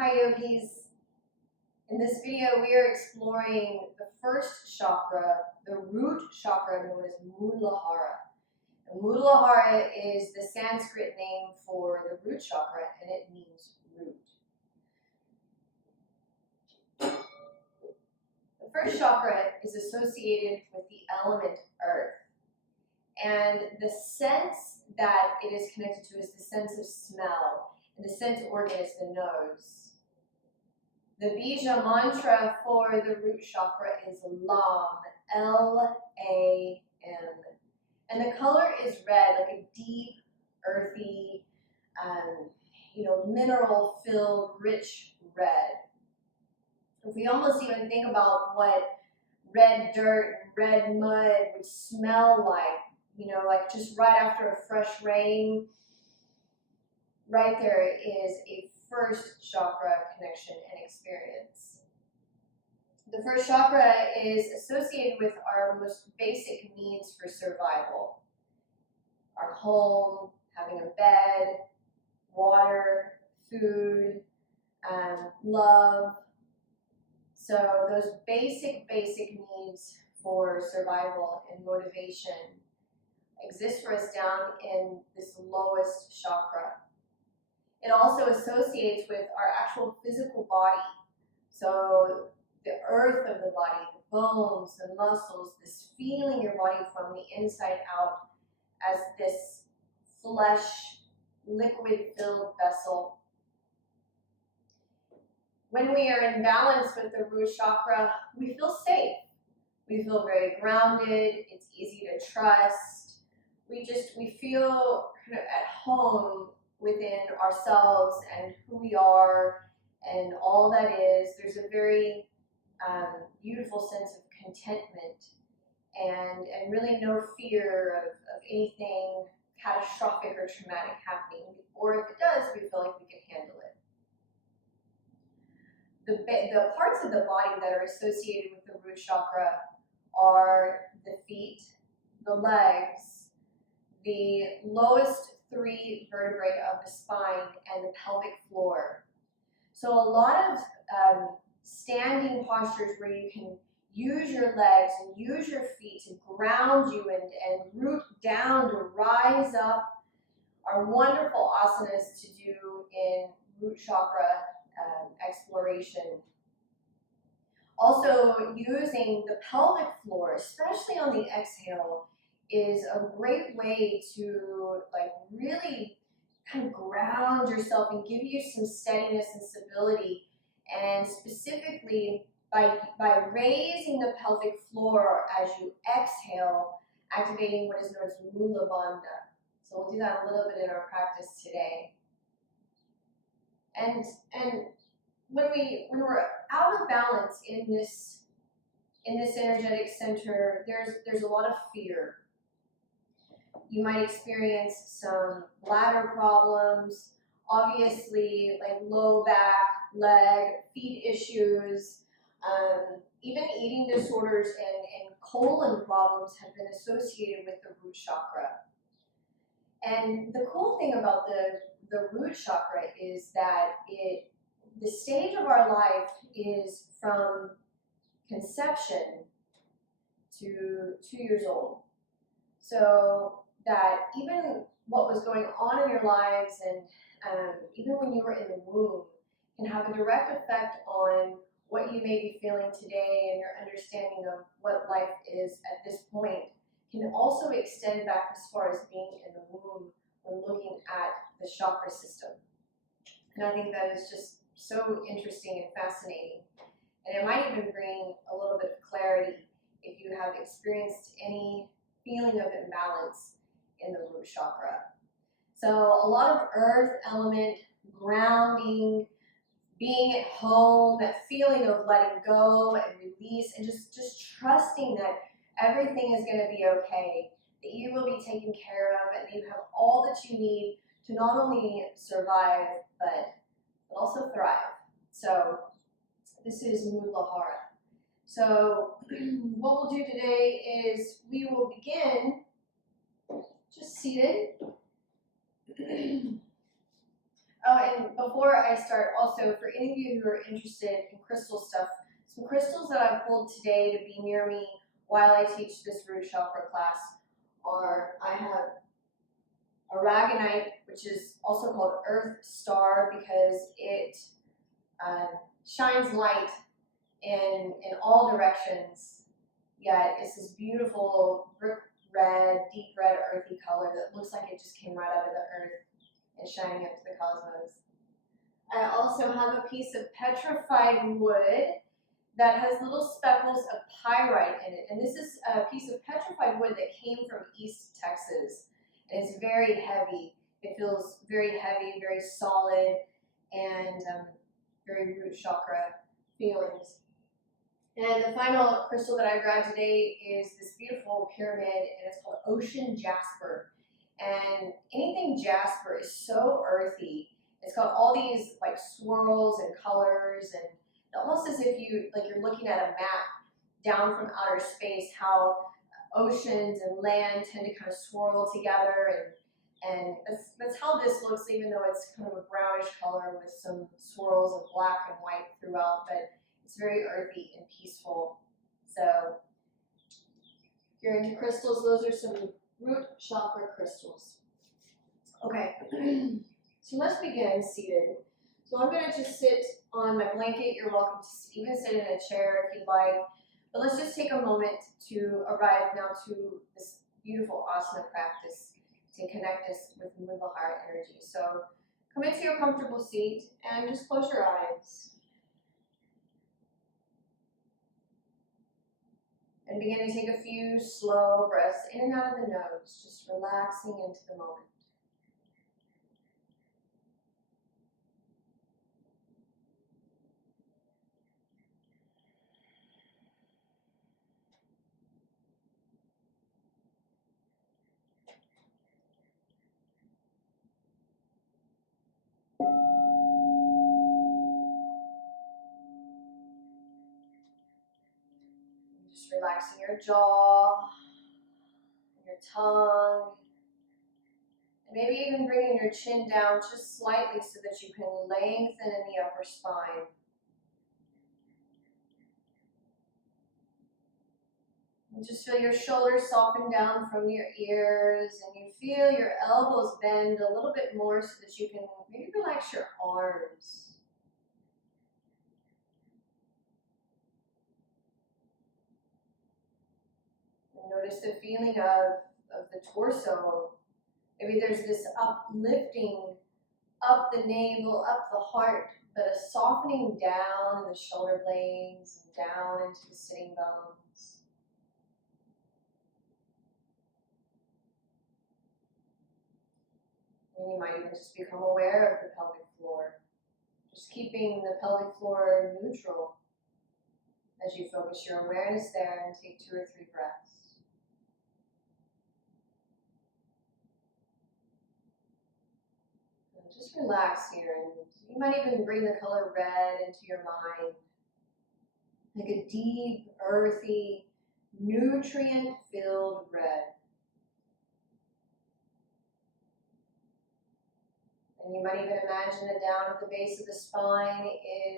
Hi yogis. In this video we are exploring the first chakra, the root chakra known as Muladhara. And Muladhara is the Sanskrit name for the root chakra and it means root. The first chakra is associated with the element earth. And the sense that it is connected to is the sense of smell. And the sense organ is the nose. The Bija mantra for the root chakra is Lam, L-A-M. And the color is red, like a deep, earthy, mineral-filled, rich red. If we almost even think about what red dirt and red mud would smell like, like just right after a fresh rain, right there is a first chakra connection and experience. The first chakra is associated with our most basic needs for survival. Our home, having a bed, water, food, love. So those basic needs for survival and motivation exist for us down in this lowest chakra. It also associates with our actual physical body. So the earth of the body, the bones, the muscles, this feeling your body from the inside out as this flesh, liquid-filled vessel. When we are in balance with the root chakra, we feel safe. We feel very grounded. It's easy to trust. We feel kind of at home within ourselves and who we are and all that is. There's a very beautiful sense of contentment and really no fear of anything catastrophic or traumatic happening. Or if it does, we feel like we can handle it. The parts of the body that are associated with the root chakra are the feet, the legs, the lowest 3 vertebrae of the spine, and the pelvic floor. So a lot of standing postures where you can use your legs and use your feet to ground you and root down to rise up are wonderful asanas to do in root chakra exploration. Also, using the pelvic floor, especially on the exhale, is a great way to really kind of ground yourself and give you some steadiness and stability. And specifically by raising the pelvic floor as you exhale, activating what is known as Muladhara. So we'll do that a little bit in our practice today. And when we're out of balance in this energetic center, there's a lot of fear. You might experience some bladder problems, obviously like low back, leg, feet issues, even eating disorders and colon problems have been associated with the root chakra. And the cool thing about the root chakra is that the stage of our life is from conception to 2 years old. So that even what was going on in your lives and even when you were in the womb can have a direct effect on what you may be feeling today and your understanding of what life is at this point can also extend back as far as being in the womb when looking at the chakra system. And I think that is just so interesting and fascinating. And it might even bring a little bit of clarity if you have experienced any feeling of imbalance in the root chakra. So a lot of earth element, grounding, being at home, that feeling of letting go and release and just trusting that everything is going to be okay, that you will be taken care of and you have all that you need to not only survive but also thrive. So this is Muladhara. So what we'll do today is we will begin just seated Oh, and before I start, also for any of you who are interested in crystal stuff, some crystals that I've pulled today to be near me while I teach this root chakra class are, I have aragonite, which is also called earth star because it shines light in all directions. Yet it's this beautiful brick red, deep red, earthy color that looks like it just came right out of the earth and shining up to the cosmos. I also have a piece of petrified wood that has little speckles of pyrite in it. And this is a piece of petrified wood that came from East Texas. And it's very heavy. It feels very heavy, very solid, and very root chakra feelings. And the final crystal that I grabbed today is this beautiful pyramid, and it's called Ocean Jasper. And anything jasper is so earthy. It's got all these like swirls and colors, and almost as if you're looking at a map down from outer space, how oceans and land tend to kind of swirl together, and that's how this looks, even though it's kind of a brownish color with some swirls of black and white throughout, but it's very earthy and peaceful. So if you're into crystals, those are some root chakra crystals. Okay, so let's begin seated. So I'm going to just sit on my blanket. You're welcome to even sit in a chair if you'd like. But let's just take a moment to arrive now to this beautiful asana practice to connect us with Muladhara energy. So come into your comfortable seat and just close your eyes. And begin to take a few slow breaths in and out of the nose, just relaxing into the moment. Just relaxing your jaw, your tongue, and maybe even bringing your chin down just slightly so that you can lengthen in the upper spine. And just feel your shoulders soften down from your ears, and you feel your elbows bend a little bit more so that you can maybe relax your arms. And notice the feeling of the torso. Maybe there's this uplifting up the navel, up the heart, but a softening down in the shoulder blades, down into the sitting bones. And you might even just become aware of the pelvic floor. Just keeping the pelvic floor neutral as you focus your awareness there and take 2 or 3 breaths. And just relax here, and you might even bring the color red into your mind. Like a deep, earthy, nutrient-filled red. And you might even imagine that down at the base of the spine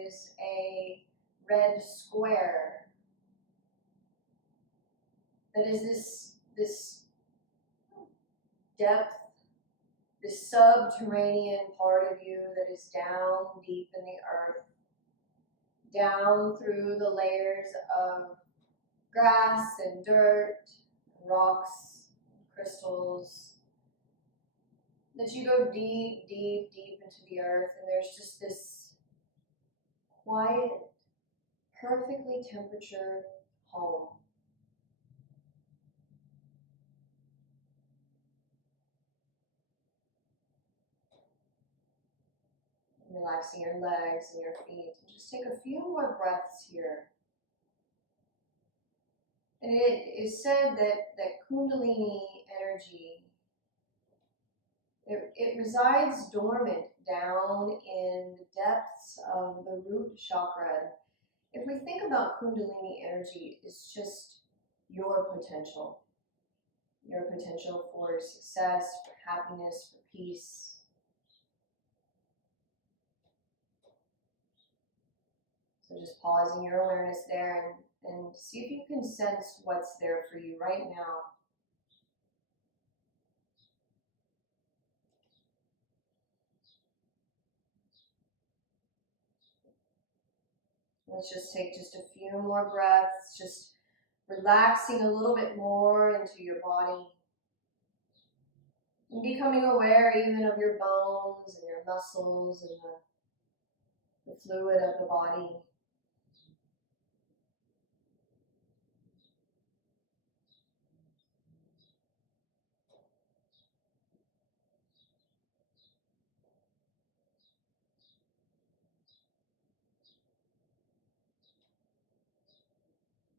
is a red square. That is this depth, this subterranean part of you that is down deep in the earth, down through the layers of grass and dirt, and rocks, and crystals, that you go deep, deep, deep into the earth, and there's just this quiet, perfectly temperatured home. Relaxing your legs and your feet. And just take a few more breaths here. And it is said that Kundalini energy, it resides dormant down in the depths of the root chakra. If we think about Kundalini energy, it's just your potential for success, for happiness, for peace. So just pausing your awareness there and see if you can sense what's there for you right now. Let's just take just a few more breaths, just relaxing a little bit more into your body. And becoming aware even of your bones and your muscles and the fluid of the body.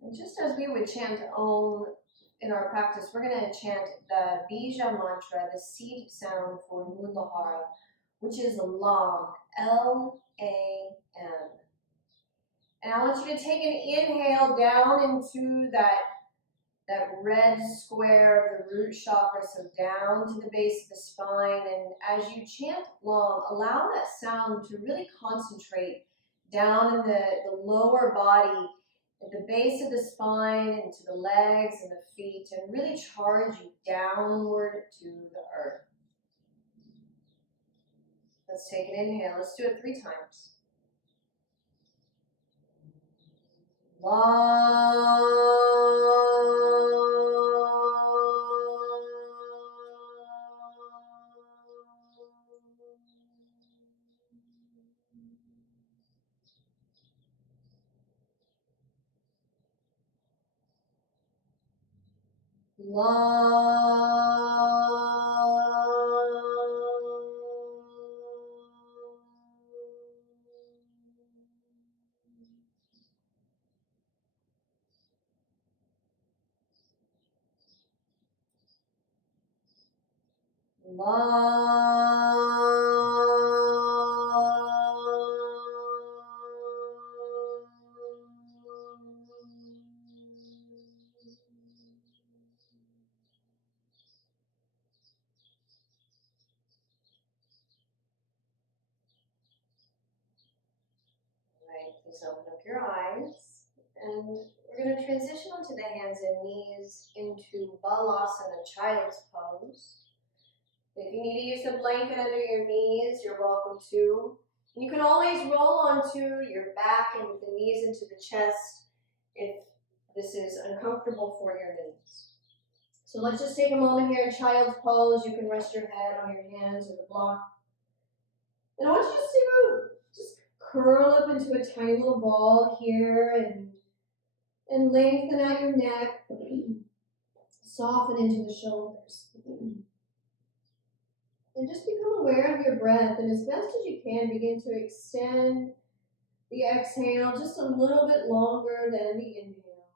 And just as we would chant Om in our practice, we're going to chant the Bija mantra, the seed sound for Muladhara, which is long, L-A-M. And I want you to take an inhale down into that red square of the root chakra, so down to the base of the spine. And as you chant long, allow that sound to really concentrate down in the lower body, at the base of the spine, into the legs and the feet, and really charge you downward to the earth. Let's take an inhale. Let's do it 3 times. Long. Please open up your eyes, and we're going to transition onto the hands and knees into Balasana, child's pose. If you need to use a blanket under your knees, you're welcome to. You can always roll onto your back and with the knees into the chest if this is uncomfortable for your knees. So let's just take a moment here in child's pose. You can rest your head on your hands or the block. And I want you to just curl up into a tiny little ball here and lengthen out your neck. Soften into the shoulders. And just become aware of your breath, and as best as you can, begin to extend the exhale just a little bit longer than the inhale.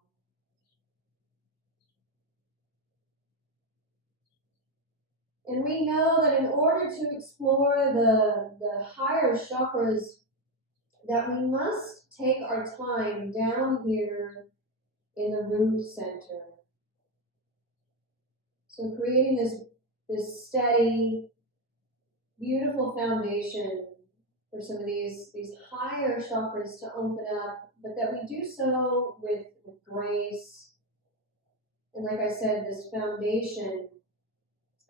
And we know that in order to explore the higher chakras, that we must take our time down here in the root center. So creating this steady, beautiful foundation for some of these higher chakras to open up, but that we do so with grace. And like I said, this foundation,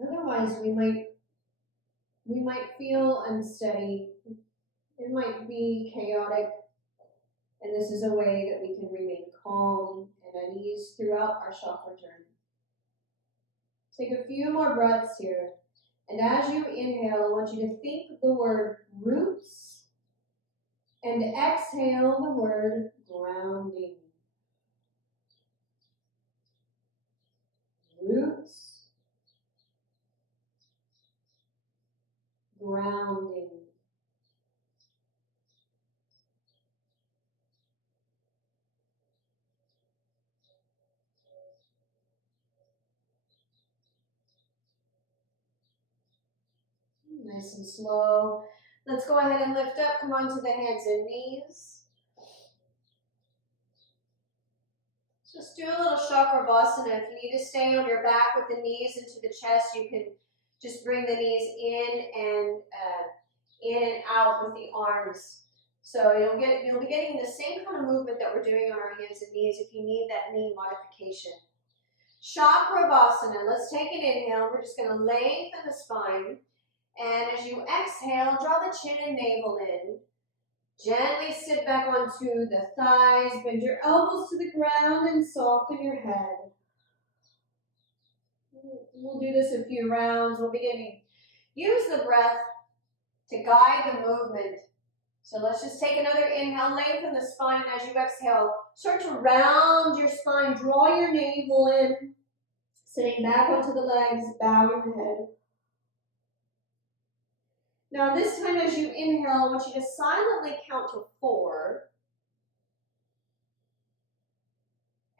otherwise we might feel unsteady. It might be chaotic. And this is a way that we can remain calm and at ease throughout our chakra journey. Take a few more breaths here. And as you inhale, I want you to think the word roots and exhale the word grounding. Roots, grounding. Nice and slow. Let's go ahead and lift up. Come on to the hands and knees. Just do a little Chakravasana. If you need to stay on your back with the knees into the chest, you can just bring the knees in and out with the arms. So you'll be getting the same kind of movement that we're doing on our hands and knees if you need that knee modification. Chakra. Let's take an inhale. We're just going to lengthen the spine. And as you exhale, draw the chin and navel in. Gently sit back onto the thighs. Bend your elbows to the ground and soften your head. We'll do this a few rounds. We'll begin to use the breath to guide the movement. So let's just take another inhale, lengthen the spine, and as you exhale, start to round your spine, draw your navel in, sitting back onto the legs, bowing the head. Now this time as you inhale, I want you to silently count to 4.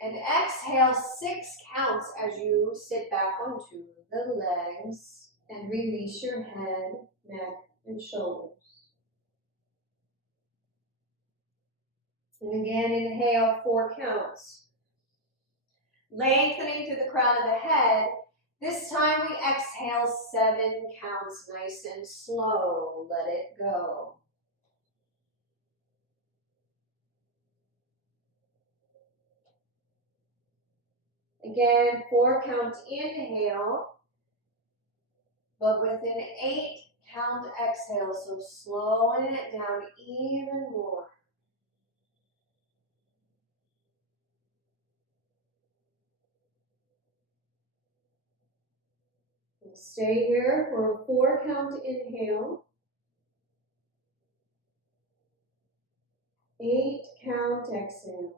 And exhale 6 counts as you sit back onto the legs and release your head, neck, and shoulders. And again, inhale 4 counts. Lengthening through the crown of the head. This time we exhale 7 counts, nice and slow. Let it go. Again, 4 count inhale, but with an 8 count exhale, so slowing it down even more. And stay here for a 4 count inhale, 8 count exhale.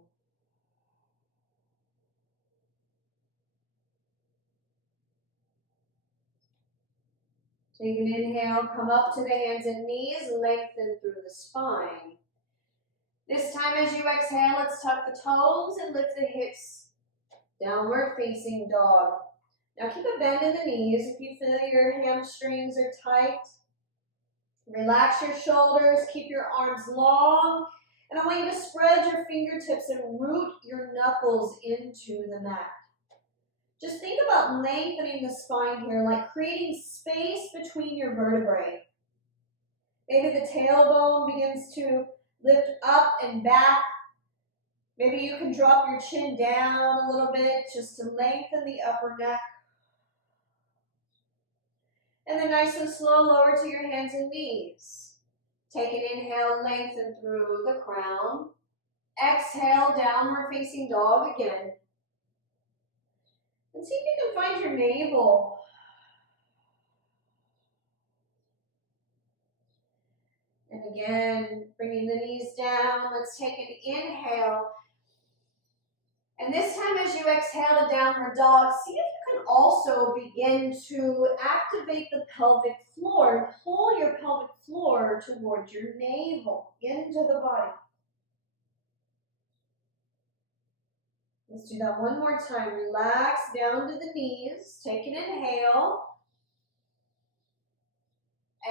Take an inhale, come up to the hands and knees, lengthen through the spine. This time as you exhale, let's tuck the toes and lift the hips, downward facing dog. Now keep a bend in the knees. If you feel your hamstrings are tight, relax your shoulders, keep your arms long, and I want you to spread your fingertips and root your knuckles into the mat. Just think about lengthening the spine here, like creating space between your vertebrae. Maybe the tailbone begins to lift up and back. Maybe you can drop your chin down a little bit just to lengthen the upper neck. And then nice and slow, lower to your hands and knees. Take an inhale, lengthen through the crown. Exhale, downward facing dog again. And see if you can find your navel. And again, bringing the knees down. Let's take an inhale. And this time as you exhale to downward dog, see if you can also begin to activate the pelvic floor and pull your pelvic floor towards your navel, into the body. Let's do that one more time. Relax down to the knees. Take an inhale.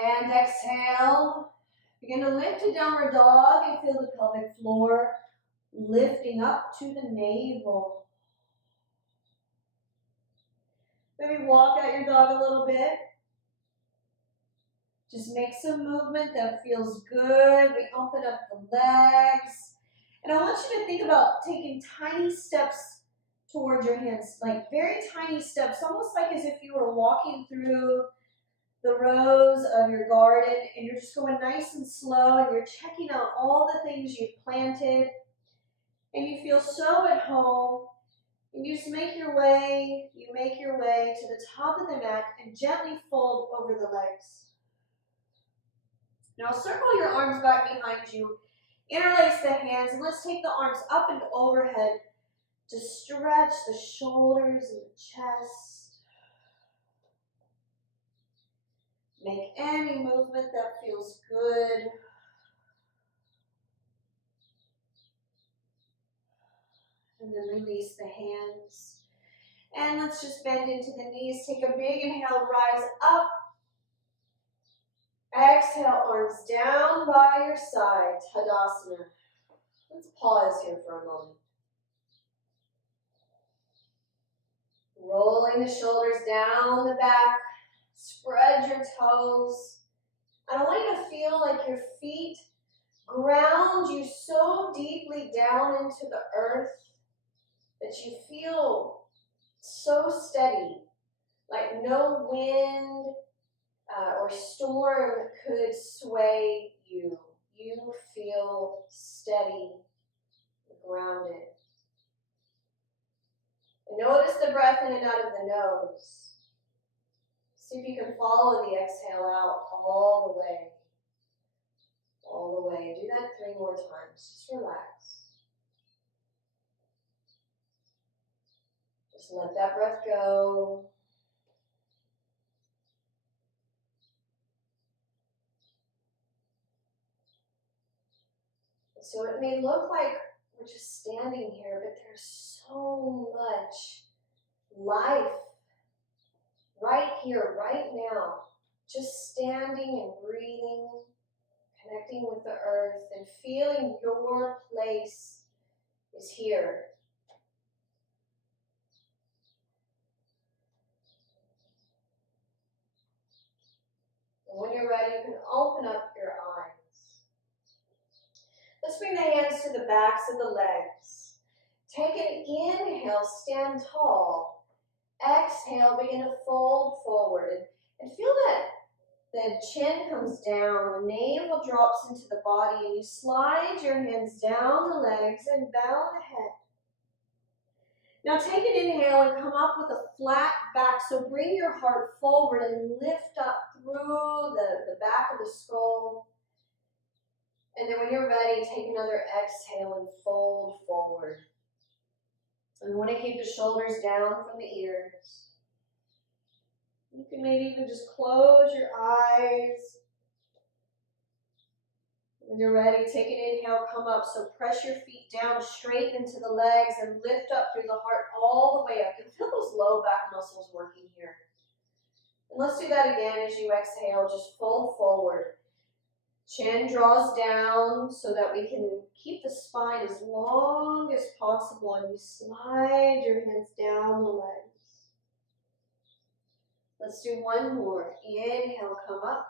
And exhale. Begin to lift to downward dog and feel the pelvic floor lifting up to the navel. Maybe walk out your dog a little bit. Just make some movement that feels good. We open up the legs. And I want you to think about taking tiny steps towards your hands, like very tiny steps, almost like as if you were walking through the rows of your garden and you're just going nice and slow and you're checking out all the things you've planted. And you feel so at home, and you just make your way to the top of the mat and gently fold over the legs. Now circle your arms back behind you, interlace the hands, and let's take the arms up and overhead to stretch the shoulders and the chest. Make any movement that feels good. And then release the hands. And let's just bend into the knees. Take a big inhale, rise up. Exhale, arms down by your side, Tadasana. Let's pause here for a moment. Rolling the shoulders down the back. Spread your toes. And I want you to feel like your feet ground you so deeply down into the earth that you feel so steady, like no wind or storm could sway you. You feel steady, grounded. And notice the breath in and out of the nose. See if you can follow the exhale out all the way. All the way. Do that 3 more times. Just relax. Just let that breath go. So it may look like we're just standing here, but there's so much life right here, right now. Just standing and breathing, connecting with the earth and feeling your place is here. And when you're ready, you can open up your eyes. Let's bring the hands to the backs of the legs. Take an inhale, stand tall. Exhale, begin to fold forward. And feel that the chin comes down, the navel drops into the body, and you slide your hands down the legs and bow the head. Now take an inhale and come up with a flat back. So bring your heart forward and lift up through the back of the skull. And then when you're ready, take another exhale and fold forward. And we want to keep the shoulders down from the ears. You can maybe even just close your eyes. When you're ready, take an inhale, come up. So press your feet down straight into the legs and lift up through the heart all the way up. You feel those low back muscles working here. And let's do that again as you exhale. Just fold forward. Chin draws down so that we can keep the spine as long as possible, and you slide your hands down the legs. Let's do one more. Inhale, come up.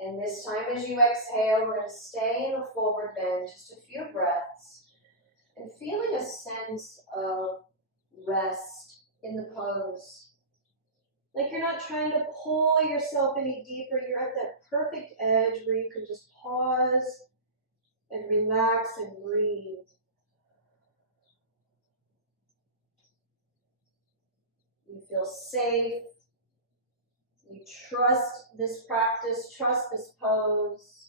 And this time as you exhale, we're going to stay in a forward bend, just a few breaths, and feeling a sense of rest in the pose. Like you're not trying to pull yourself any deeper. You're at that perfect edge where you can just pause and relax and breathe. You feel safe. You trust this practice, trust this pose.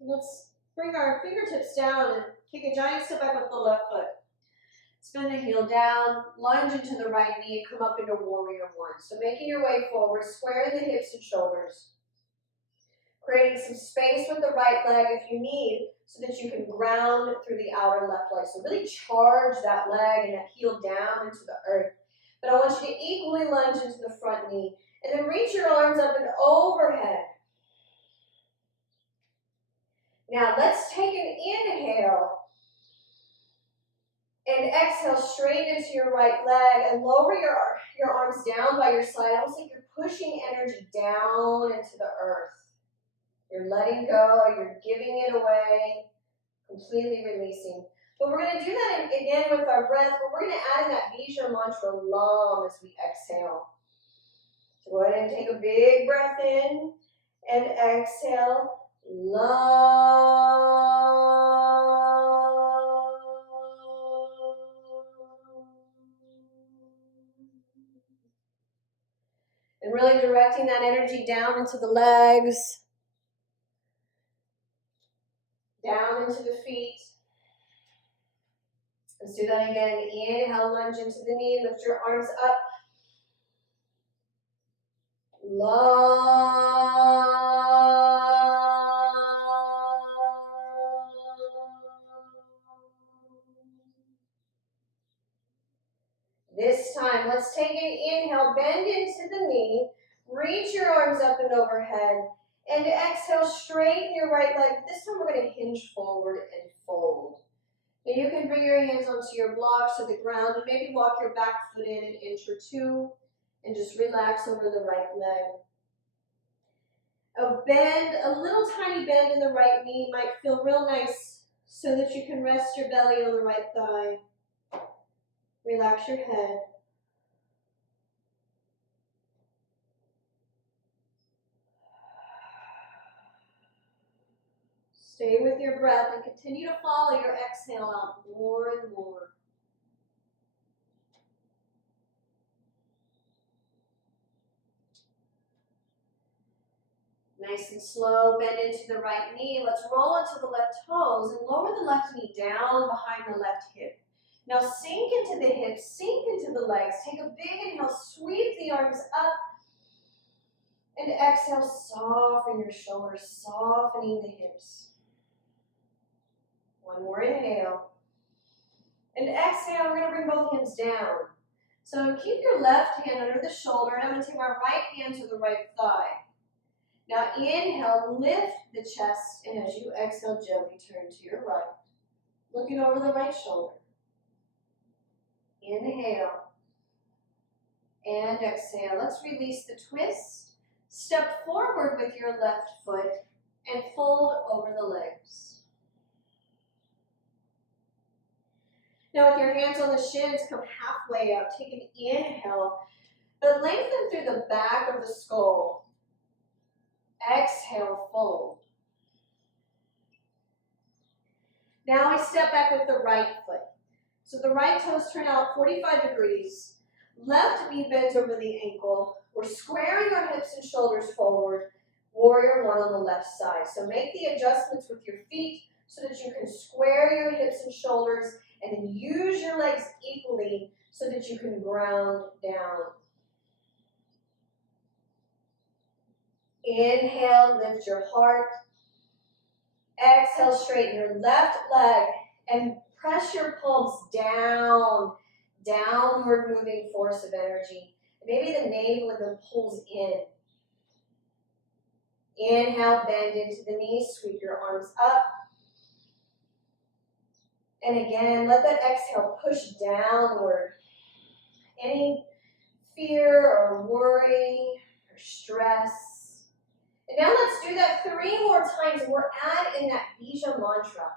Let's bring our fingertips down and take a giant step back with the left foot. Spin the heel down, lunge into the right knee, come up into warrior one. So making your way forward, squaring the hips and shoulders. Creating some space with the right leg if you need, so that you can ground through the outer left leg. So really charge that leg and that heel down into the earth. But I want you to equally lunge into the front knee. And then reach your arms up and overhead. Now let's take an inhale. And exhale straight into your right leg and lower your arms down by your side. Almost like you're pushing energy down into the earth. You're letting go, you're giving it away, completely releasing. But we're going to do that again with our breath, but we're going to add in that Bija mantra LAM as we exhale. So go ahead and take a big breath in and exhale. LAM. And really directing that energy down into the legs. Down into the feet. Let's do that again. Inhale, lunge into the knee. Lift your arms up. This time, let's take an inhale, bend into the knee, reach your arms up and overhead, and exhale, straighten your right leg. This time we're going to hinge forward and fold. Now you can bring your hands onto your blocks or the ground and maybe walk your back foot in an inch or two and just relax over the right leg. A bend, a little tiny bend in the right knee might feel real nice so that you can rest your belly on the right thigh. Relax your head. Stay with your breath and continue to follow your exhale out more and more. Nice and slow, bend into the right knee. Let's roll into the left toes and lower the left knee down behind the left hip. Now sink into the hips, sink into the legs. Take a big inhale, sweep the arms up. And exhale, soften your shoulders, softening the hips. One more inhale. And exhale, we're going to bring both hands down. So keep your left hand under the shoulder, and I'm going to take my right hand to the right thigh. Now inhale, lift the chest, and as you exhale, gently turn to your right, looking over the right shoulder. Inhale and exhale. Let's release the twist. Step forward with your left foot and fold over the legs. Now with your hands on the shins, come halfway up. Take an inhale, but lengthen through the back of the skull. Exhale, fold. Now I step back with the right foot. So the right toes turn out 45 degrees. Left knee bends over the ankle. We're squaring our hips and shoulders forward. Warrior one on the left side. So make the adjustments with your feet so that you can square your hips and shoulders and then use your legs equally so that you can ground down. Inhale, lift your heart. Exhale, straighten your left leg and press your palms down, downward moving force of energy. Maybe the navel of them pulls in. Inhale, bend into the knees, sweep your arms up. And again, let that exhale push downward. Any fear or worry or stress. And now let's do that 3 more times. We're in that Bija mantra.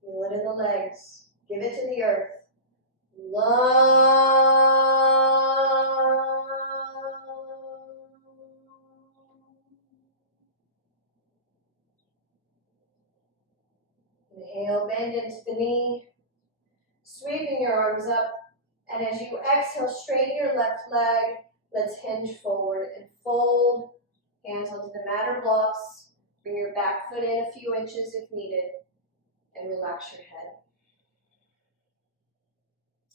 Feel it in the legs. Give it to the earth. Inhale, bend into the knee. Sweeping your arms up. And as you exhale, straighten your left leg. Let's hinge forward and fold. Hands onto the mat or blocks. Bring your back foot in a few inches if needed. And relax your head.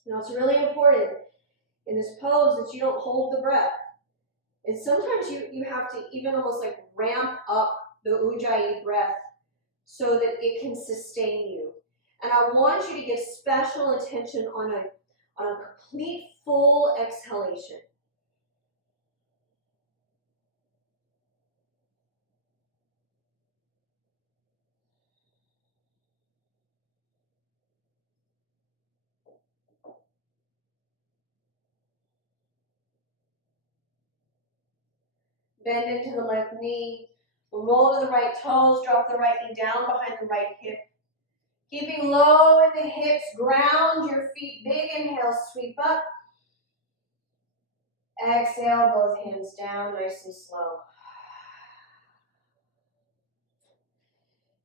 Now it's really important in this pose that you don't hold the breath. And sometimes you have to even almost like ramp up the Ujjayi breath so that it can sustain you. And I want you to give special attention on a complete full exhalation. Bend into the left knee. We'll roll to the right toes. Drop the right knee down behind the right hip. Keeping low in the hips. Ground your feet. Big inhale. Sweep up. Exhale. Both hands down. Nice and slow.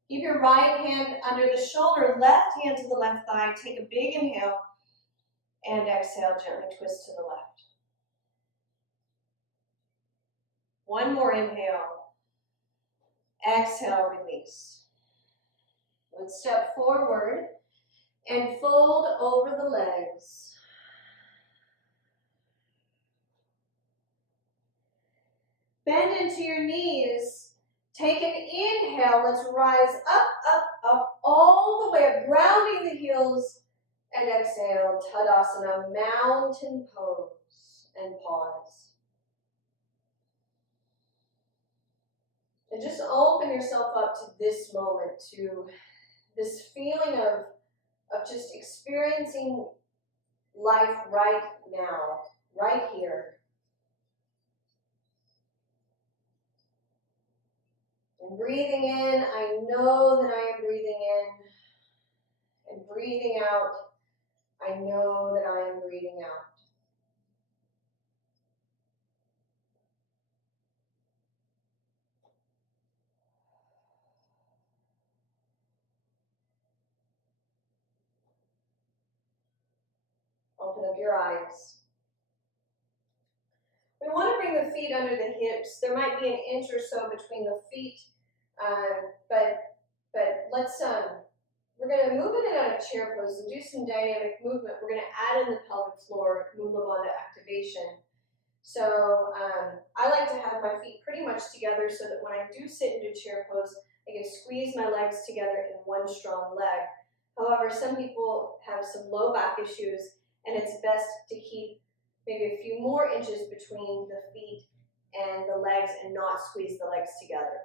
Keep your right hand under the shoulder. Left hand to the left thigh. Take a big inhale. And exhale. Gently twist to the left. One more inhale. Exhale, release. Let's step forward and fold over the legs. Bend into your knees. Take an inhale. Let's rise up, up, up, all the way up, grounding the heels. And exhale, Tadasana, mountain pose, and pause. And just open yourself up to this moment, to this feeling of just experiencing life right now, right here. And breathing in, I know that I am breathing in. And breathing out, I know that I am breathing out. Open up your eyes. We want to bring the feet under the hips. There might be an inch or so between the feet, but let's we're going to move in and out of chair pose and do some dynamic movement. We're going to add in the pelvic floor Muladhara activation. So I like to have my feet pretty much together so that when I do sit into chair pose, I can squeeze my legs together in one strong leg. However, some people have some low back issues, and it's best to keep maybe a few more inches between the feet and the legs and not squeeze the legs together.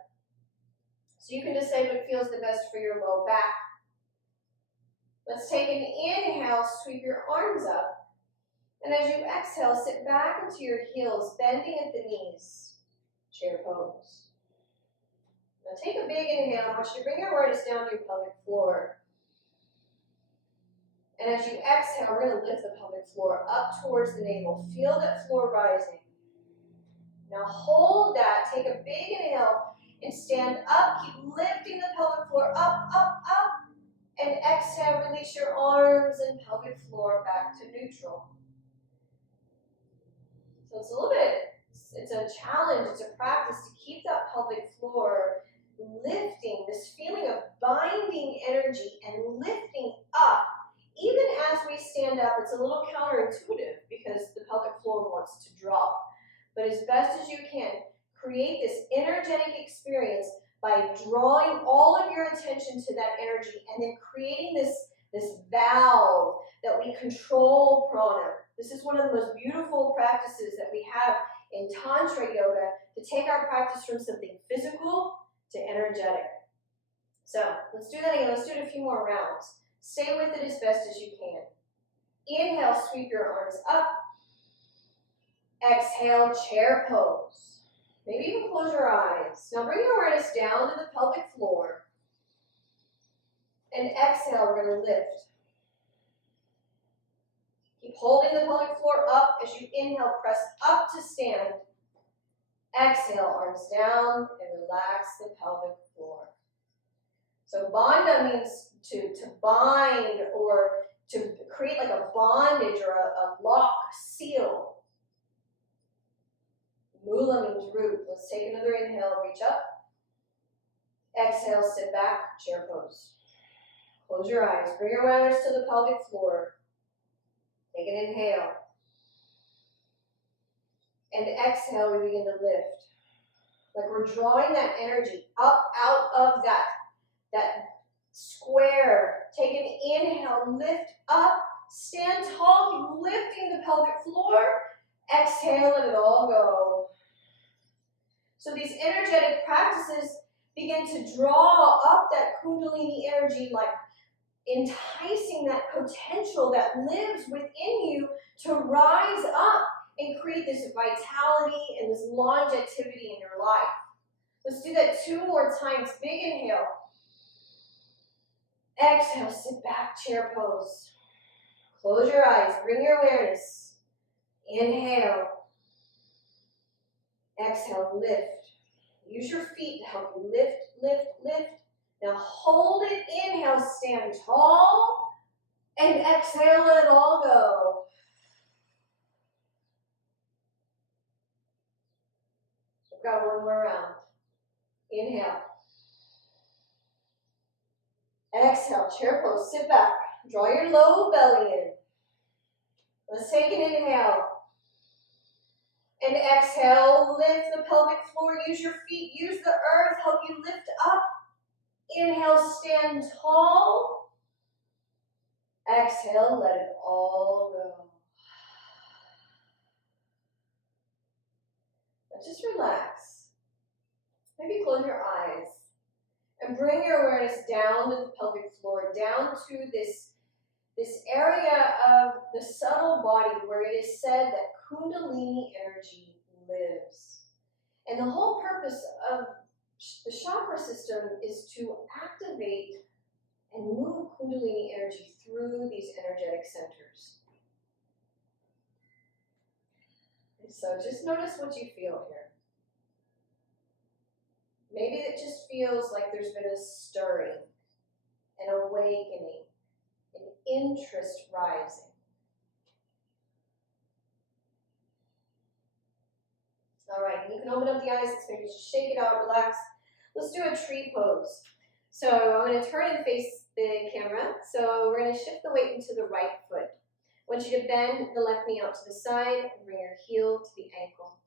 So you can decide what feels the best for your low back. Let's take an inhale, sweep your arms up. And as you exhale, sit back into your heels, bending at the knees. Chair pose. Now take a big inhale. I want you to bring your awareness down to your pelvic floor. And as you exhale, we're going to lift the pelvic floor up towards the navel. Feel that floor rising. Now hold that. Take a big inhale and stand up. Keep lifting the pelvic floor up, up, up. And exhale, release your arms and pelvic floor back to neutral. So it's a little bit, it's a challenge, it's a practice to keep that pelvic floor lifting, this feeling of binding energy and lifting up. Even as we stand up, it's a little counterintuitive because the pelvic floor wants to drop. But as best as you can, create this energetic experience by drawing all of your attention to that energy and then creating this valve that we control prana. This is one of the most beautiful practices that we have in Tantra Yoga, to take our practice from something physical to energetic. So let's do that again. Let's do it a few more rounds. Stay with it as best as you can. Inhale, sweep your arms up. Exhale, chair pose. Maybe even close your eyes. Now bring your awareness down to the pelvic floor. And exhale, we're going to lift. Keep holding the pelvic floor up. As you inhale, press up to stand. Exhale, arms down, and relax the pelvic floor. So bandha means to bind or to create like a bondage or a lock, seal. Mula means root. Let's take another inhale, reach up. Exhale, sit back, chair pose. Close your eyes. Bring your awareness to the pelvic floor. Take an inhale. And exhale, we begin to lift. Like we're drawing that energy up out of that square. Take an inhale, lift up, stand tall, keep lifting the pelvic floor. Exhale, let it all go. So these energetic practices begin to draw up that Kundalini energy, like enticing that potential that lives within you to rise up and create this vitality and this longevity in your life. Let's do that 2 more times. Big inhale. Exhale, sit back, chair pose. Close your eyes, bring your awareness. Inhale. Exhale, lift. Use your feet to help you lift, lift, lift. Now hold it, inhale, stand tall, and exhale, let it all go. We've got one more round. Inhale. Exhale, chair pose, sit back. Draw your low belly in. Let's take an inhale. And exhale, lift the pelvic floor. Use your feet, use the earth, help you lift up. Inhale, stand tall. Exhale, let it all go. Now just relax. Maybe close your eyes. And bring your awareness down to the pelvic floor, down to this area of the subtle body where it is said that Kundalini energy lives. And the whole purpose of the chakra system is to activate and move Kundalini energy through these energetic centers. And so just notice what you feel here. Maybe it just feels like there's been a stirring, an awakening, an interest rising. All right, you can open up the eyes, let's maybe just shake it out, relax. Let's do a tree pose. So I'm going to turn and face the camera. So we're going to shift the weight into the right foot. I want you to bend the left knee out to the side and bring your heel to the ankle.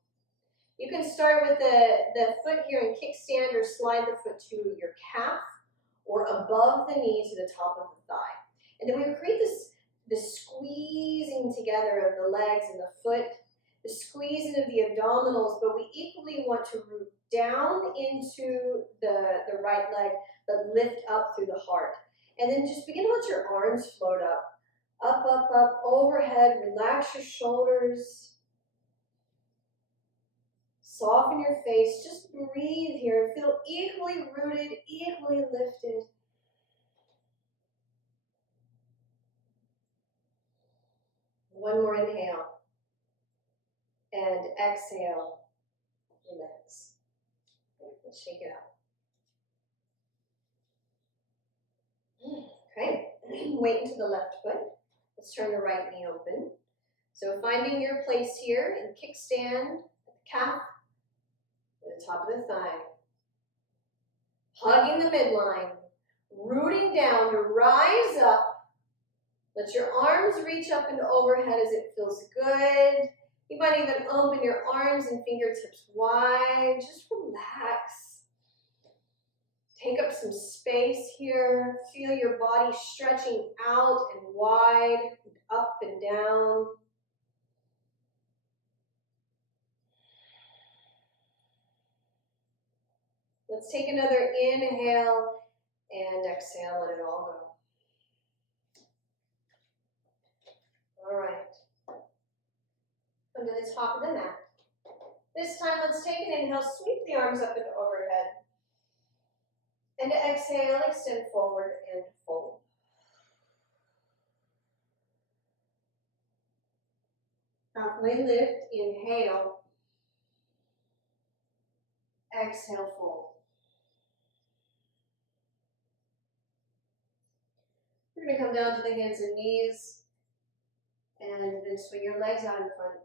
You can start with the foot here and kickstand or slide the foot to your calf or above the knee to the top of the thigh. And then we create this squeezing together of the legs and the foot, the squeezing of the abdominals, but we equally want to root down into the right leg, but lift up through the heart. And then just begin to let your arms float up, up, up, up, overhead. Relax your shoulders. Soften your face. Just breathe here. Feel equally rooted, equally lifted. One more inhale. And exhale. Relax. Let's shake it out. Okay. Weight into the left foot. Let's turn the right knee open. So finding your place here in kickstand, calf, at the top of the thigh. Hugging the midline. Rooting down to rise up. Let your arms reach up and overhead as it feels good. You might even open your arms and fingertips wide. Just relax. Take up some space here. Feel your body stretching out and wide, and up and down. Let's take another inhale and exhale, let it all go. All right. Come to the top of the mat. This time, let's take an inhale, sweep the arms up and overhead. And exhale, extend forward and fold. Halfway lift, inhale. Exhale, fold. We're going to come down to the hands and knees, and then swing your legs out in front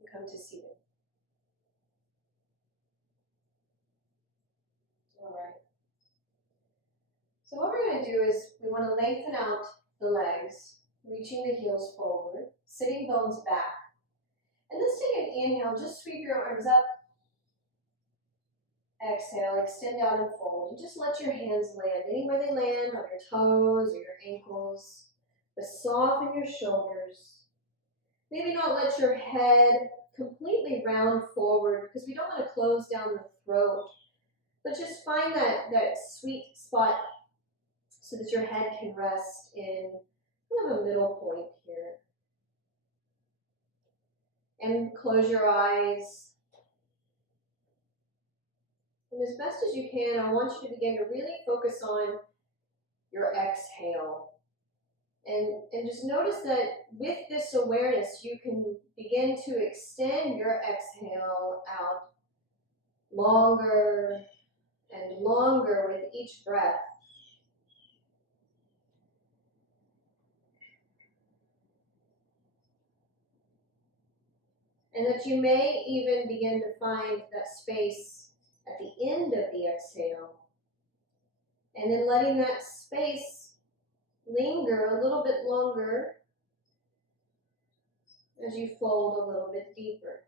and come to seated. All right. So what we're going to do is we want to lengthen out the legs, reaching the heels forward, sitting bones back. And let's take an inhale, just sweep your arms up. Exhale, extend out and fold. And just let your hands land anywhere they land, on your toes or your ankles. But soften your shoulders. Maybe not let your head completely round forward because we don't want to close down the throat. But just find that sweet spot so that your head can rest in kind of a middle point here. And close your eyes. And as best as you can, I want you to begin to really focus on your exhale. And just notice that with this awareness, you can begin to extend your exhale out longer and longer with each breath. And that you may even begin to find that space at the end of the exhale. And then letting that space linger a little bit longer as you fold a little bit deeper.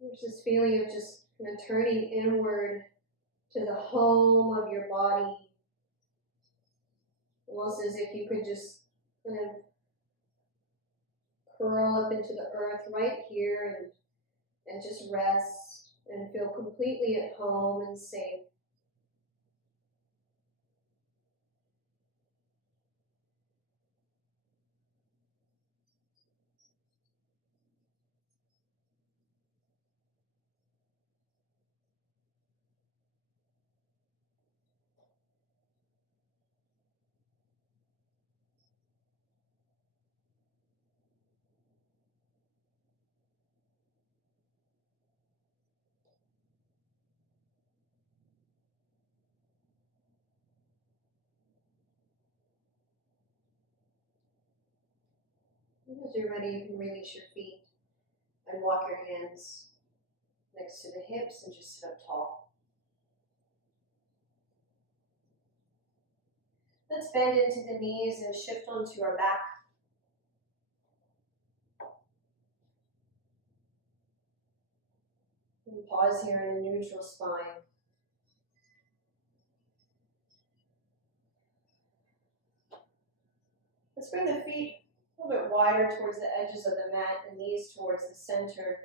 There's this feeling of just kind of turning inward to the home of your body, almost as if you could just kind of curl up into the earth right here and just rest and feel completely at home and safe. As you're ready, you can release your feet and walk your hands next to the hips and just sit up tall. Let's bend into the knees and shift onto our back. And pause here in a neutral spine. Let's bring the feet a little bit wider towards the edges of the mat, the knees towards the center,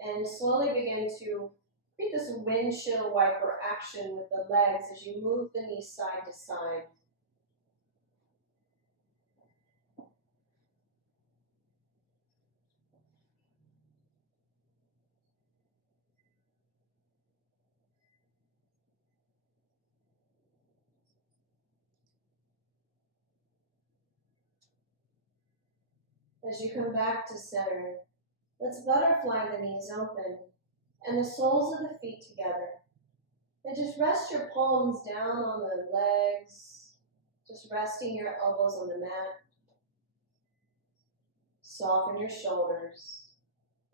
and slowly begin to create this windshield wiper action with the legs as you move the knees side to side. As you come back to center, let's butterfly the knees open and the soles of the feet together. And just rest your palms down on the legs, just resting your elbows on the mat. Soften your shoulders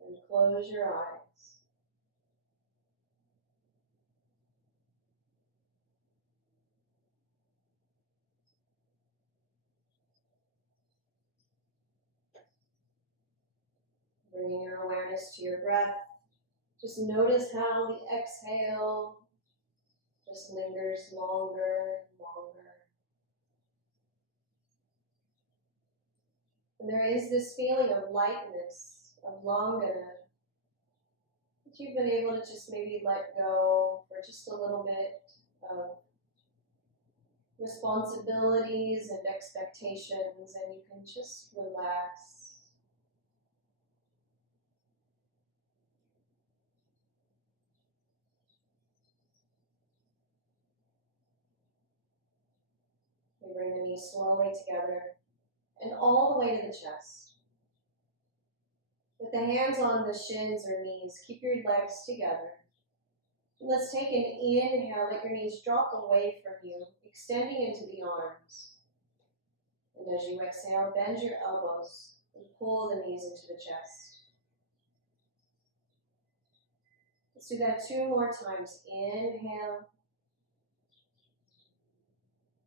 and close your eyes. Bringing your awareness to your breath. Just notice how the exhale just lingers longer and longer. And there is this feeling of lightness, of longa, that you've been able to just maybe let go for just a little bit of responsibilities and expectations, and you can just relax. We bring the knees slowly together and all the way to the chest. With the hands on the shins or knees, keep your legs together. Let's take an inhale, let your knees drop away from you, extending into the arms. And as you exhale, bend your elbows and pull the knees into the chest. Let's do that 2 more times. Inhale.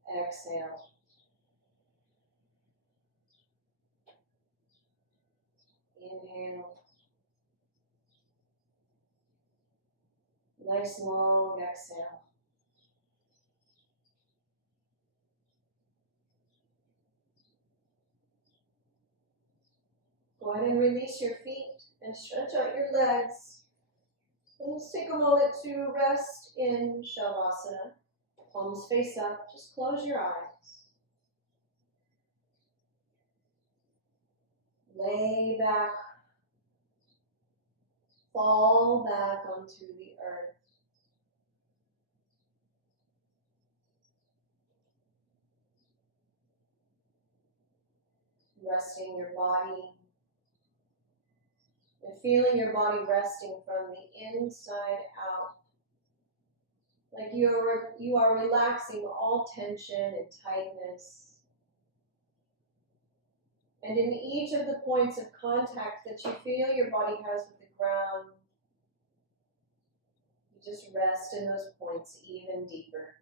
Exhale. Inhale. Nice long exhale. Go ahead and release your feet and stretch out your legs. And let's take a moment to rest in Shavasana. Palms face up, just close your eyes. Lay back, fall back onto the earth. Resting your body and feeling your body resting from the inside out. Like you are relaxing all tension and tightness. And in each of the points of contact that you feel your body has with the ground, Just rest in those points even deeper.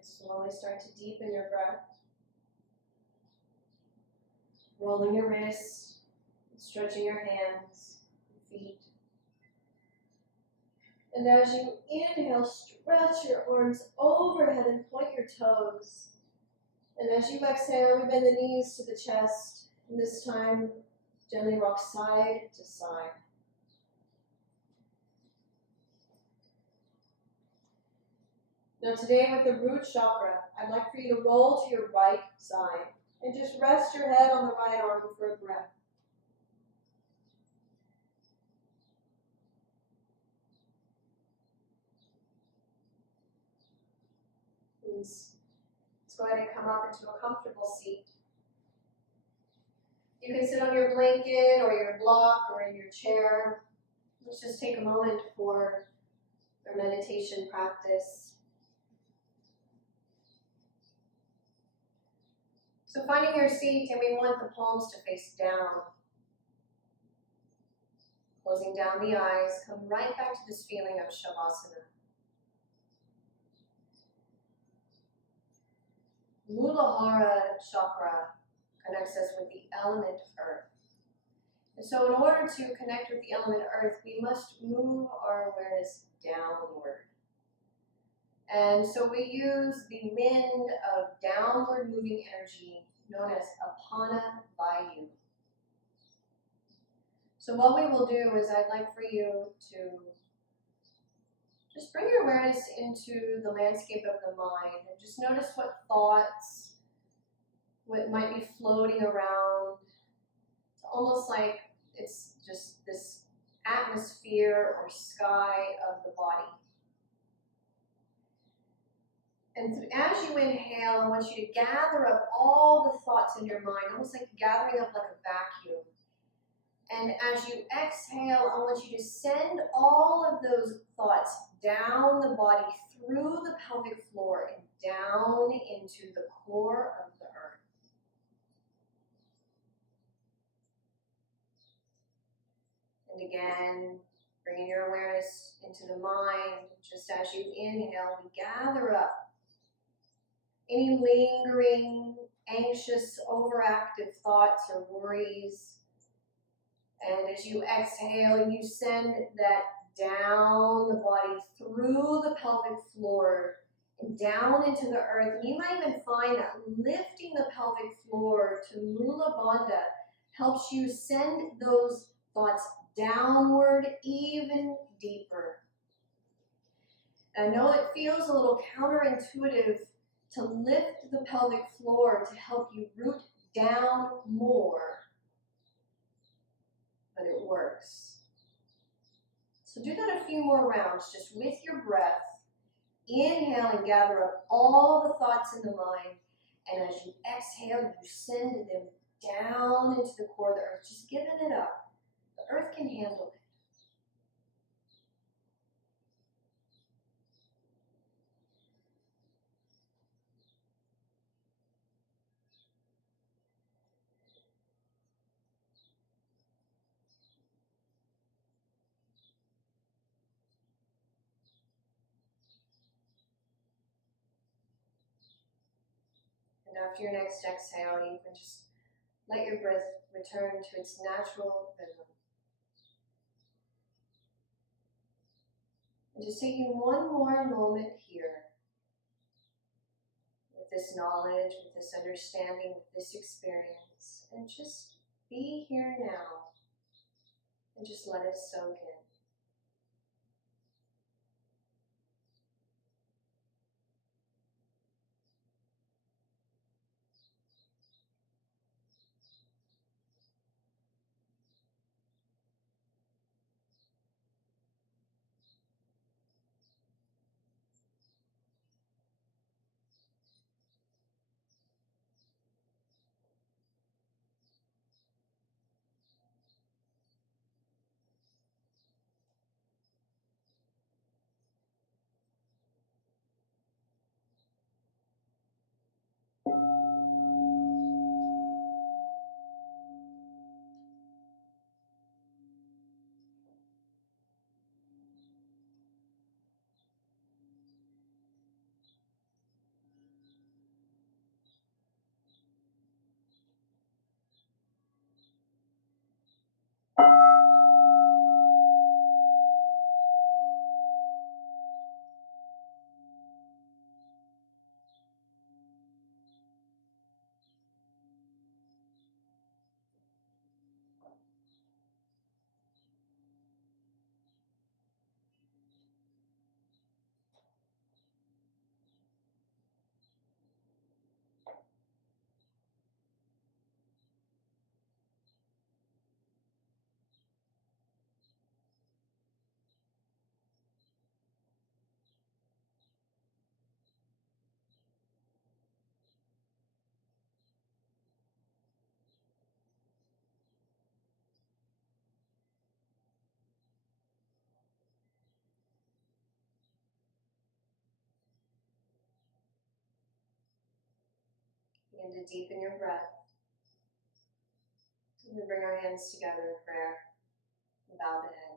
And slowly start to deepen your breath. Rolling your wrists, stretching your hands, feet. And as you inhale, stretch your arms overhead and point your toes. And as you exhale, we bend the knees to the chest. And this time, gently rock side to side. Now today with the root chakra, I'd like for you to roll to your right side and just rest your head on the right arm for a breath. Let's go ahead and come up into a comfortable seat. You can sit on your blanket or your block or in your chair. Let's just take a moment for our meditation practice. So finding your seat, and we want the palms to face down. Closing down the eyes, come right back to this feeling of Shavasana. Muladhara chakra connects us with the element earth. And so in order to connect with the element earth, we must move our awareness downward. And so we use the wind of downward moving energy known as Apana Vayu. So what we will do is I'd like for you to just bring your awareness into the landscape of the mind and just notice what thoughts, what might be floating around. It's almost like it's just this atmosphere or sky of the body. And as you inhale, I want you to gather up all the thoughts in your mind, almost like gathering up like a vacuum. And as you exhale, I want you to send all of those thoughts down the body, through the pelvic floor, and down into the core of the earth. And again, bringing your awareness into the mind, just as you inhale, we gather up any lingering, anxious, overactive thoughts or worries. And as you exhale, you send that down the body, through the pelvic floor, and down into the earth. And you might even find that lifting the pelvic floor to Mula Bandha helps you send those thoughts downward even deeper. And I know it feels a little counterintuitive to lift the pelvic floor to help you root down more, but it works. So do that a few more rounds, just with your breath. Inhale and gather up all the thoughts in the mind, and as you exhale, you send them down into the core of the earth, just giving it up. The earth can handle it. after your next exhale, you can just let your breath return to its natural rhythm. And just taking one more moment here with this knowledge, with this understanding, with this experience, and just be here now and just let it soak in. Begin to deepen your breath. We bring our hands together in prayer and bow the head.